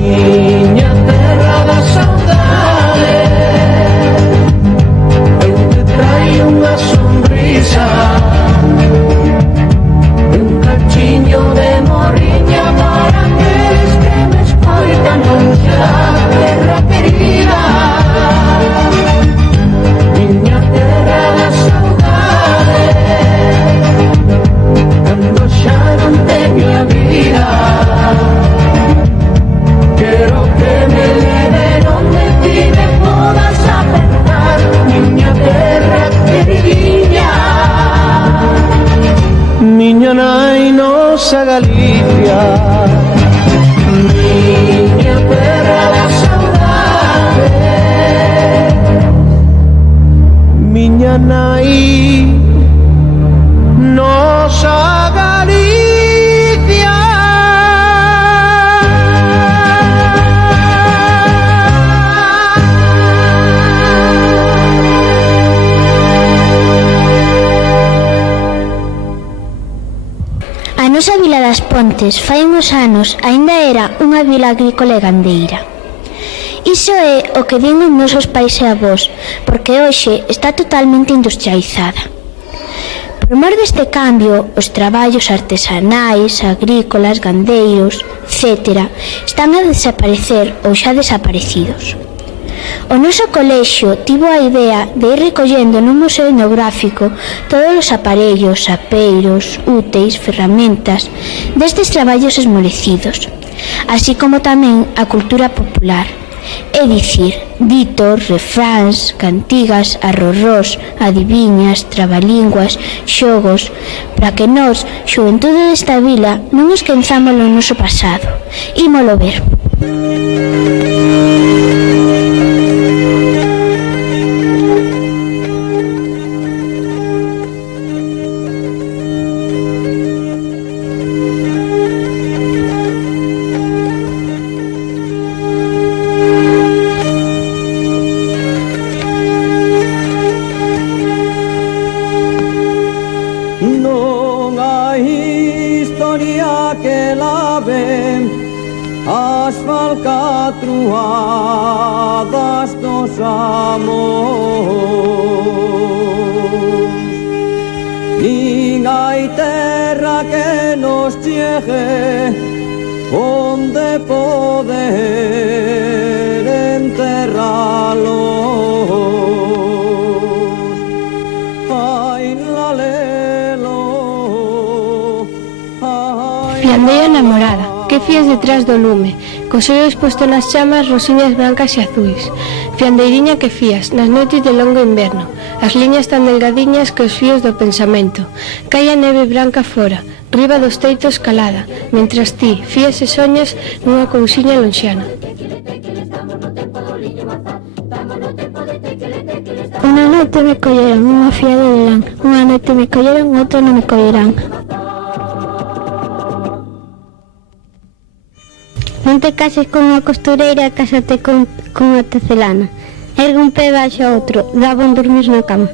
Miña terra da saudade, eu te traio unha sonrisa, un cachiño de morriña para aqueles que me escoitan non xa terra querida. Miña terra da saudade, cando xa non teño a vida, quero que me leven onde ti me podas apertar, miña terra queridinha. Miña nai nosa Galicia, miña terra da saudade, miña nai nosa Galicia. A nosa vila das Pontes fai uns anos aínda era unha vila agrícola e gandeira. Iso é o que din os nosos pais e avós, porque hoxe está totalmente industrializada. Por mor deste cambio, os traballos artesanais, agrícolas, gandeiros, etc., están a desaparecer ou xa desaparecidos. O noso colexio tivo a idea de ir recollendo nun museo etnográfico todos os aparellos, apeiros, úteis, ferramentas destes traballos esmorecidos, así como tamén a cultura popular, é dicir, ditos, refráns, cantigas, arrorrós, adiviñas, trabalínguas, xogos, para que nós, xuventude desta vila, non esquenzamos o noso pasado. Ímolo ver. Non hai historia que lave as falcatruadas dos amos, nin hai terra que nos chegue onde poder enterralos. Ai, lalelo, ai, Fiandeira namorada, que fías detrás do lume, cos ollos posto nas chamas, rosiñas brancas e azuis. Fiandeiriña que fías nas noites de longo inverno, as liñas tan delgadiñas que os fíos do pensamento. Cai a neve branca fora, riba dos teitos calada, mentras ti fías e soñas nunha cousiña lonxiana. Unha noite me colleron unha fiada de lán, unha noite me colleron, outra non me collerán. Non te cases con unha costureira, cásate con unha tecelana. Ergue un pé baixo a outro, dá bon dormir na cama.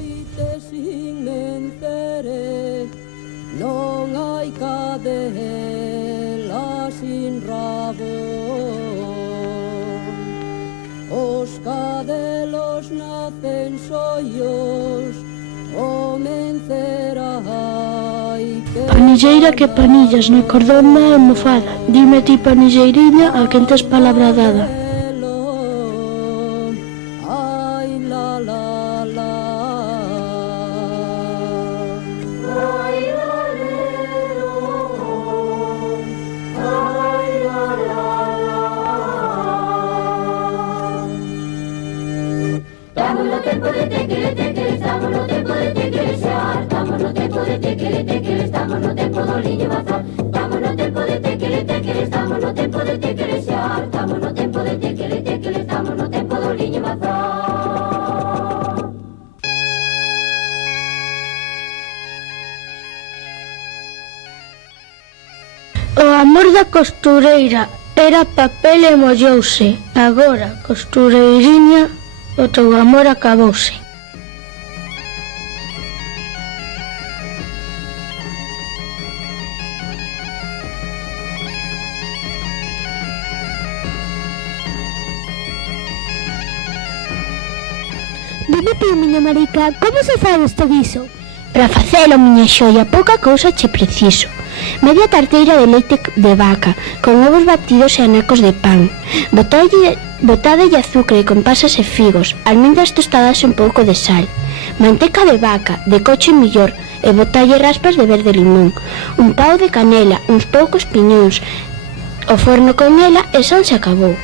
Non hai cadela sin rabo, os cadelos nacen soios, o mencerai que... Panilleira que panillas no cordón da almofada, dime ti panilleiriña a quen tes palabra dada. Ai, la, la, la. Ai, la, lelo. Ai, la, la, la. Estamos no tempo de tequere, tequere, estamos no tempo de tequere, xar. Estamos no tempo de tequere, tequere, estamos no tempo do liño bazar. Estamos no tempo de tequere, tequere, estamos no tempo de tequere, xar. Estamos no tempo de tequere, tequere, estamos no tempo do liño bazar. O amor da costureira era papel e mollouse, agora, costureiriña, o teu amor acabouse. Dime ti, miña marica, como se fai este guiso? Para facelo, miña xoia, pouca cousa che preciso. Media tarteira de leite de vaca, con ovos batidos e anacos de pan. Botádalle azúcar con pasas e figos, almendras tostadas e un pouco de sal. Manteca de vaca, de coche millor, e botalle raspas de verde limón. Un pau de canela, uns poucos piñóns. O forno con ela e son se acabou.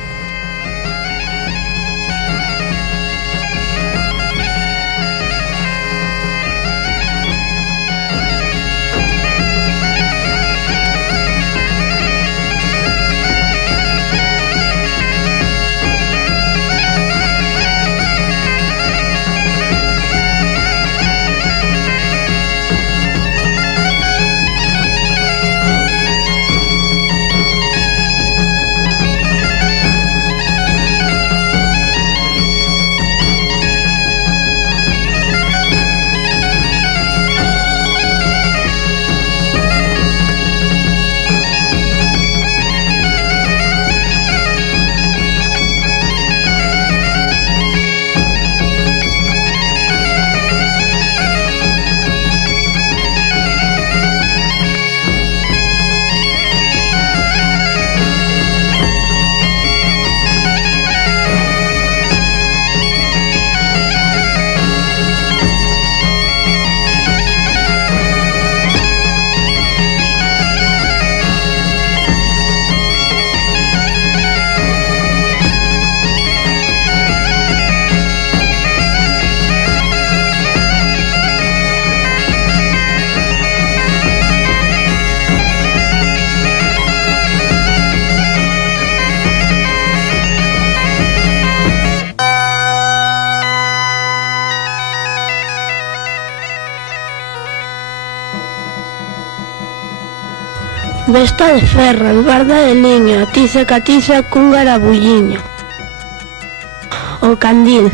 Besta de ferro, esbarda de liño, atiza e catiza cun garabulliño. O candil.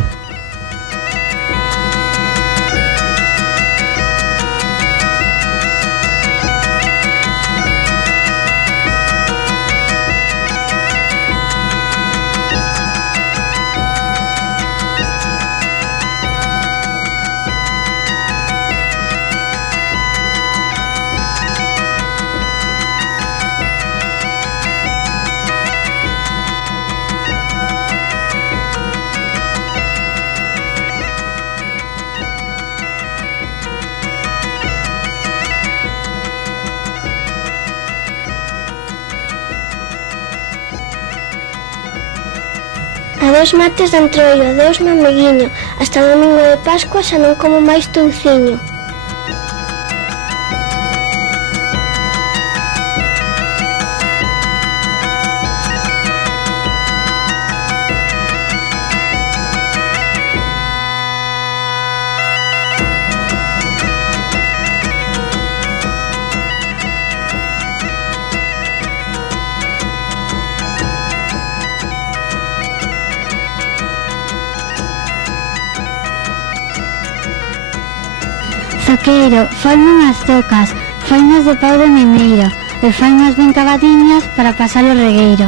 Adeus martes de Entroido, adeus meu amiguiño. Hasta o domingo de Pascua xa non como máis touciño. Zoqueiro, faime unhas zocas, fainas de pau de mineiro e fainas ben cavadiñas para pasar o regueiro.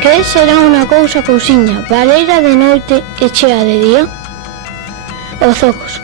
Que será unha cousiña, valeira de noite e chea de día? Os zocos.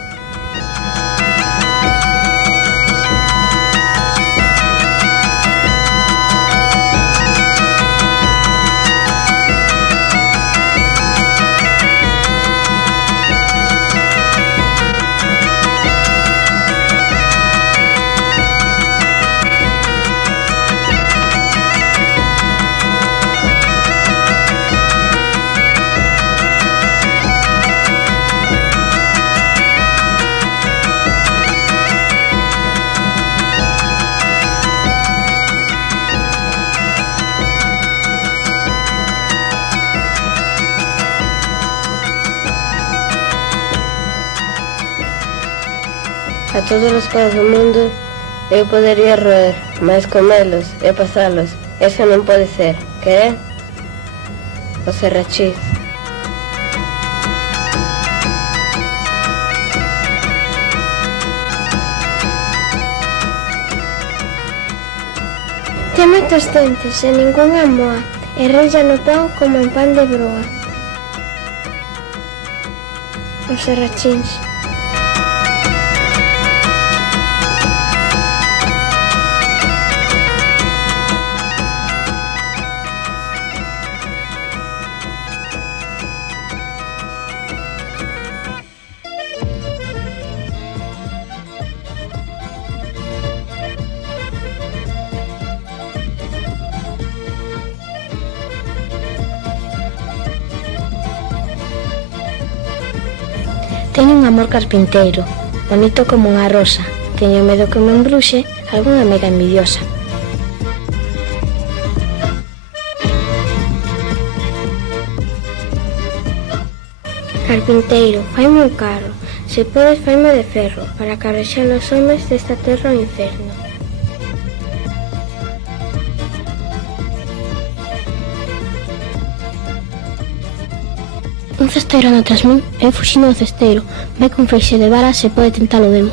A todos os paus do mundo eu podería roer, mas comelos e pasalos, eso non pode ser, que é? O serrachís. Ten moitos dentes e ningunha moa, e rella no pau como en pan de broa. Os serrachíns. Teño un amor carpinteiro, bonito como unha rosa. Teño medo que me embruxe algunha amiga envidiosa. Carpinteiro, faime un carro, se podes faime de ferro, para carrexar os homes desta terra ao inferno. Un cesteiro anda tras min, eu fuxindo do cesteiro. Vai con feixe de vara se pode tentar o demo.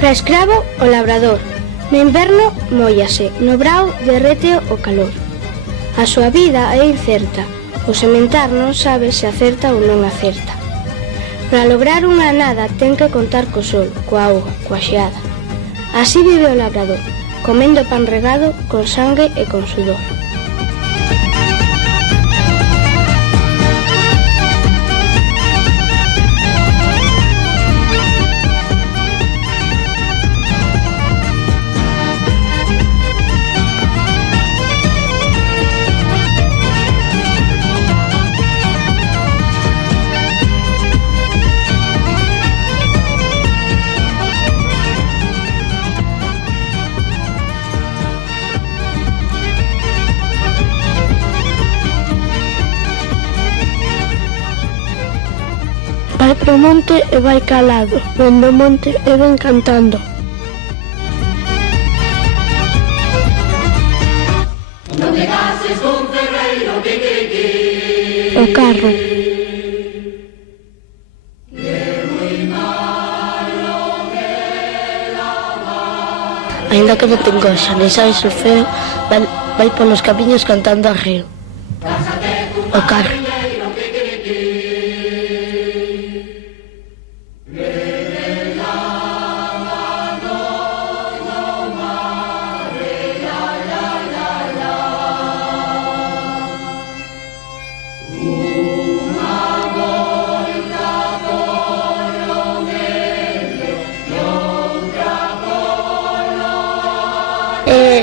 Para escravo, o labrador. No inverno, móllase, no brao, derrete o calor. A súa vida é incerta, o sementar non sabe se acerta ou non acerta. Para lograr unha nada ten que contar co sol, coa auga, coa xeada. Así vive o labrador, comendo pan regado, con sangue e con sudor. Vai pro monte e vai calado, vendo o monte e ven cantando. Non te cases con Ferreiro, O carro. Que moi mal. Ainda que non ten goxa, nem sabe solfeo, vai polos camiños cantando a río. O carro.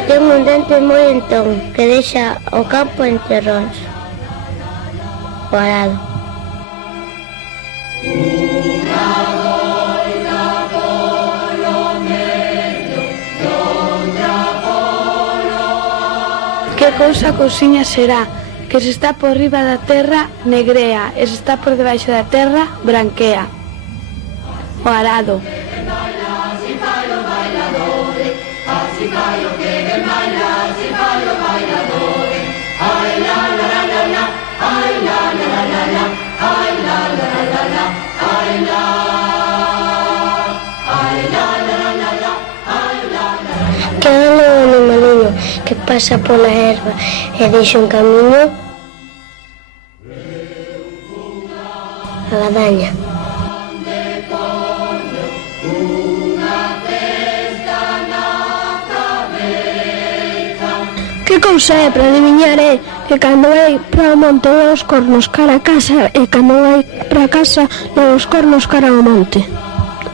Ten un dente moi entón, que deixa o campo en terróns. O arado. Que cousa cousiña será, que se está por riba da terra, negrea, e se está por debaixo da terra, branquea. O arado. Que anda un animaliño que pasa pola erva e deixa un camiño. A gadaña. Que cousa é para adiviñar é que cando vai para o monte leva os cornos cara a casa e cando vai para casa leva os cornos cara ao monte.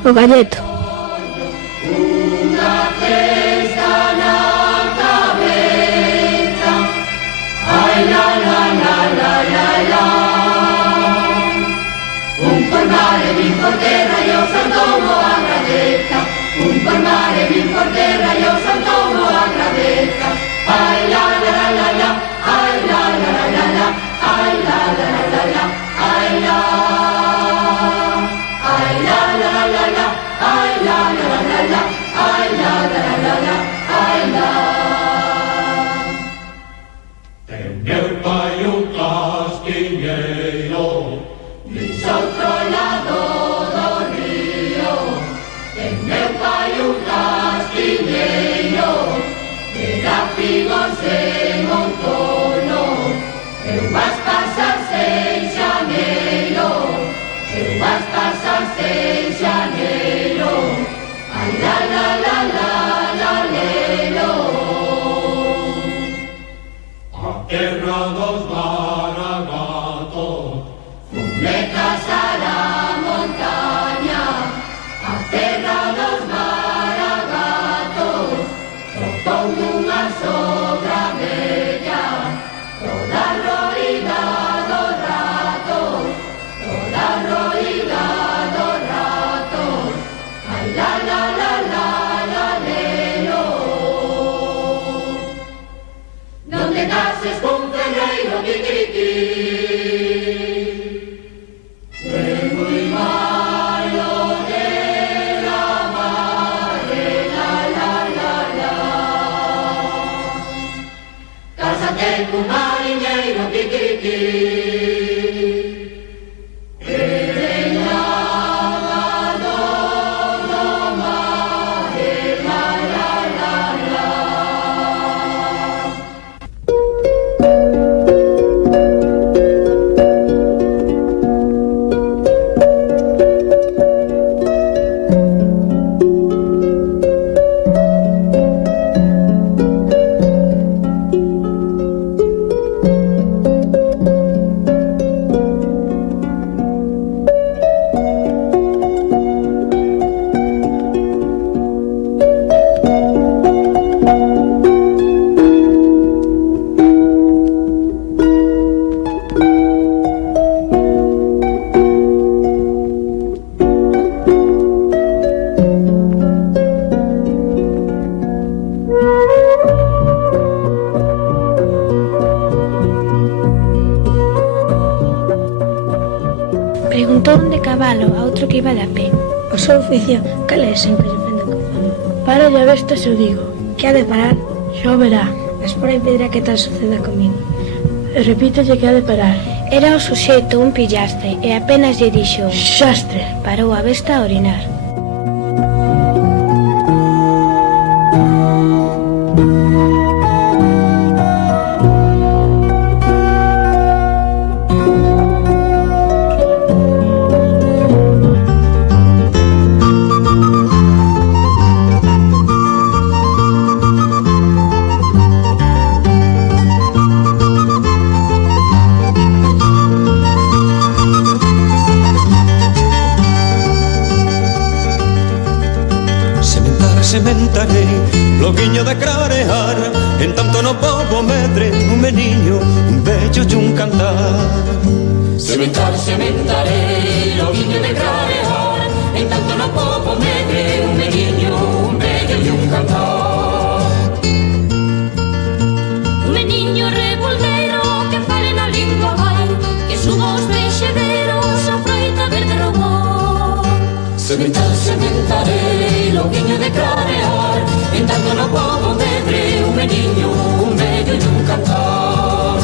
O galleto. Preguntou un de cabalo a outro que iba de a pé. O seu oficio, cal é sempre se fenda con fama? Para a besta se o digo, que ha de parar, xa o verá. Espora impedira que tal suceda comigo. Repítelle que ha de parar. Era o suxeito un pillastre e apenas lle dixo xastre, parou a besta a orinar. sementarei, loguiño de clarear, en tanto no pobo medre, un meniño, un bello e un cantar. Sementar, sementarei, loguiño de clarear, en tanto no pobo medre, un meniño, un bello e un cantar. Un meniño revoldeiro que fale na lingua vai, que suba os mexederos a froita verde robor. Sementar, sementarei, loguiño de clarear, en tanto no pobo medre, un meniño, un bello e un cantar.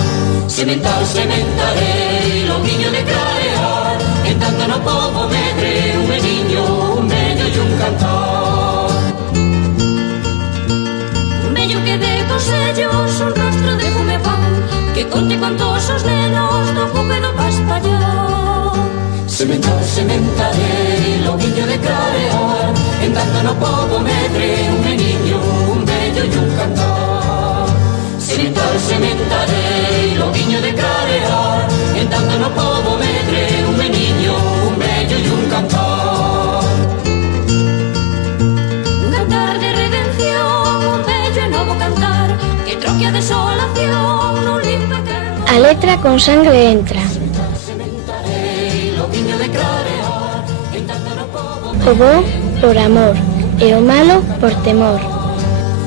Sementar, sementarei, loguiño de clarear, en tanto no pobo medre, un meniño, un bello e un cantar. Un bello que dé consellos, un rostro de fume pan, que conte cuantos os nenos do pouco e do paspallón. Sementar, sementarei, loguiño de clarear, en tanto no pobo medre, un meniño, un bello e un cantar. Sementar, sementarei, loguiño de clarear, en tanto no pobo medre, un meniño, un bello e un cantar. Un cantar de redención, un bello e novo cantar, que troque a desolación, non limpe crema. A letra con sangre entra. Sementarei, loguiño de clarear, en tanto no pobo O bo por amor e o malo por temor.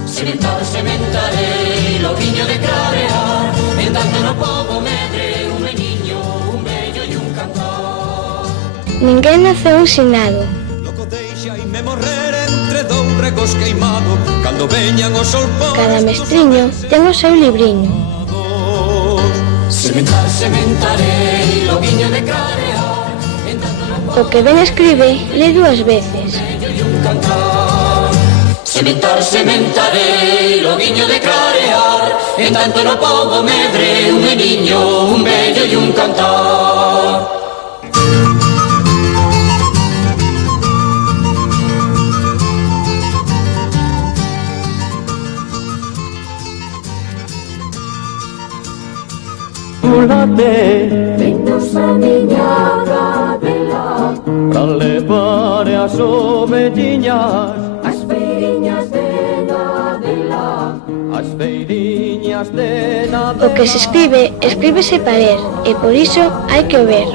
Sementar, sementarei, loguiño de clarear, en tanto no pobo medre, un meniño, un bello e un cantar. Ninguén naceu ensinado. Loco deixaime morrer entre dous regos queimado, cando veñan os solpores. Cada mestriño ten o seu libriño. Sementar, sementarei, loguiño de clarear, en tanto no pobo O que ben escribe, lê dúas veces. medre e un cantar. Sementar, sementarei, loguiño de clarear, en tanto no pobo medre, un meniño, un bello e un cantar. Vennos a miña cadela pra levar as ovediñas, As feiriñas de Nadela, as feiriñas de nada. O que se escribe, escríbese para ler, e por iso hai que o ver.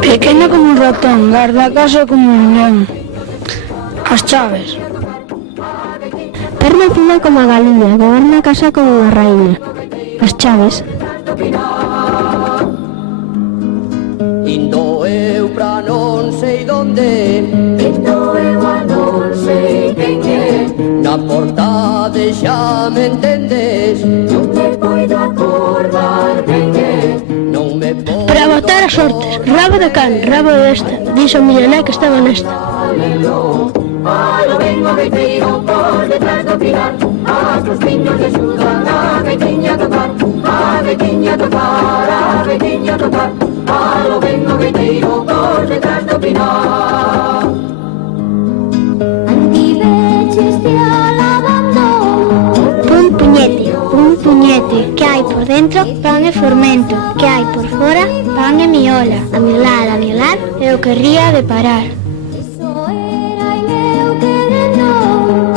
Pequeno como un ratón, garda a casa como un león. As chaves. Perna fina como a galiña, goberna a casa como unha raíña. As chaves. Indo eu pra non sei donde, indo eu a non sei quen é, na portade xa me entendes, non me poido acordar quen é. non me podo. Para botar as sortes, rabo de can, rabo desta. Dixo miña nai que estaba nesta. Alelo, alo vengo gaiteiro por detrás do pilar, as dos piños que axudan a gaitiña a tocar, a gaitiña a tocar, a gaitiña a tocar, alo vengo gaiteiro por detrás do pilar. Antivecheste alabando. Pun puñete, que hai por dentro pan e fermento, que hai por fora pan e miola. A miolar, eu querría de parar. Iso era e eu querendo,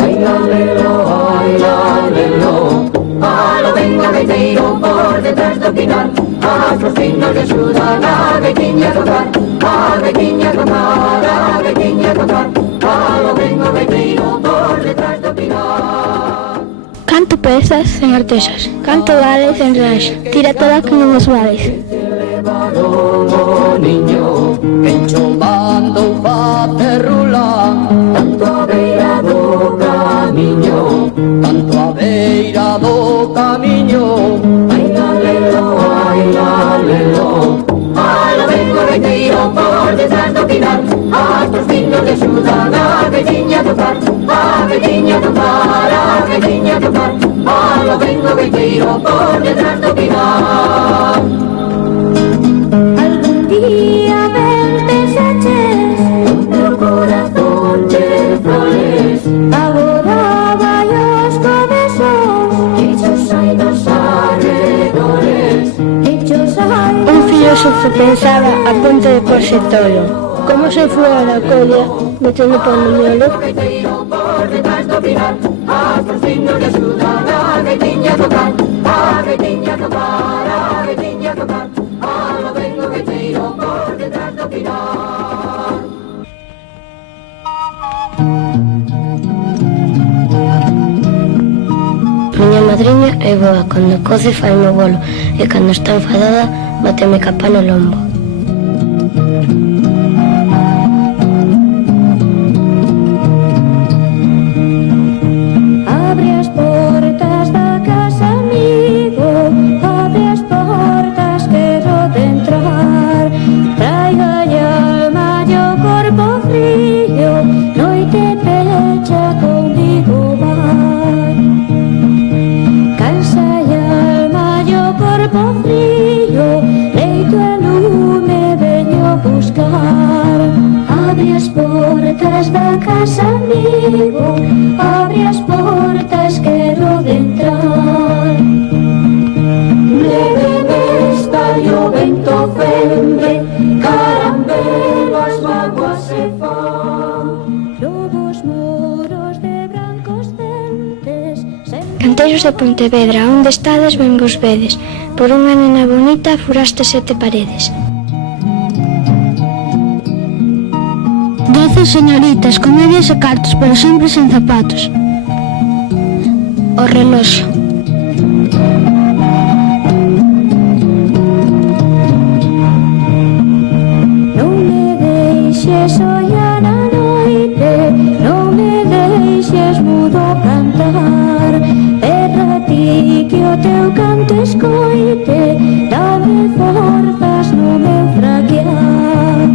ai lalelo, alo vengo gaiteiro por detrás do pilar, as dos piños que axudan a gaitiña a tocar, a gaitiña a tocar, a gaitiña a tocar, alo vengo gaiteiro por detrás do pilar. Canto pezas sen artesas, canto vales en ranxa. Tira toda que non os vales. Levaron o niño, enchomando facer rula, Tanto a beira do camiño, tanto a beira do camiño, ai lalelo, alo vengo gaiteiro por detrás do pilar, as dos piños que axudan a gaitiña a tocar, a gaitiña a tocar, a gaitiña a tocar, alo vengo gaiteiro por detrás do pilar. Algún día ben pensaches, o teu corazón de flores, agora vai os começos, hechos hai nos arredores, hechos hai. Un filósofo pensaba a punto de porse tolo. Como se fúa da colla, metendo pão no miolo? Miña madriña é boa, cando coce fai o bolo e cando está enfadada bateme capa no lombo. Abre as portas da casa, amigo, abre as portas, quero de entrar. Traiga alma e o corpo frío, noite pecha comigo vai. Cansa e alma e o corpo frío, leito e lume veño buscar. Abre as portas da casa, amigo, abre as portas, quero de entrar. Leve está e o vento fembre, carambelo as mágoas se fan. Lobos moros de brancos dentes, Canteiros de Pontevedra, onde estades ben vos vedes. Por unha nena bonita furaste 7 paredes. 12 señoritas con medias e cartos, pero sempre sen zapatos. O reloxo. non me deixes ollar a noite, non me deixes mudo cantar. Perra ti que o teu canto escoite, dame forzas no meu fraquear.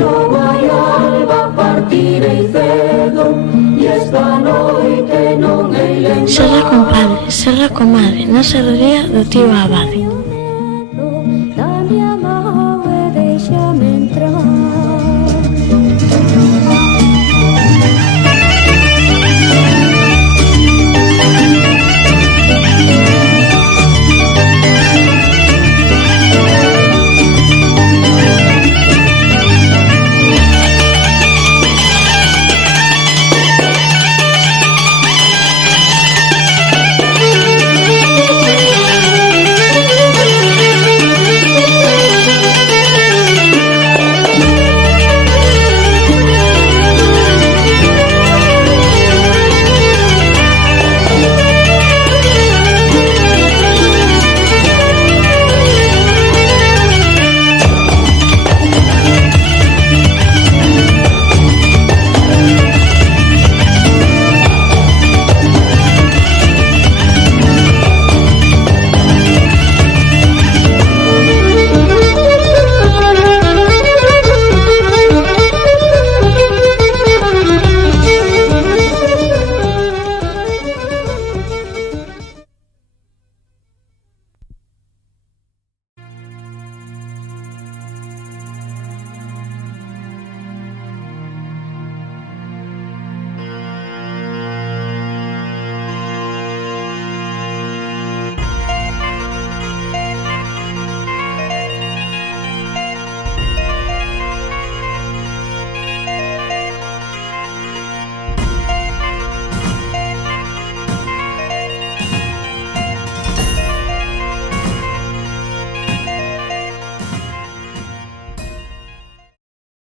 Logo hai alba, partirei cedo, e esta noite non hei lembrar. Serra compadre, serra comadre, na serrería do tío Abade.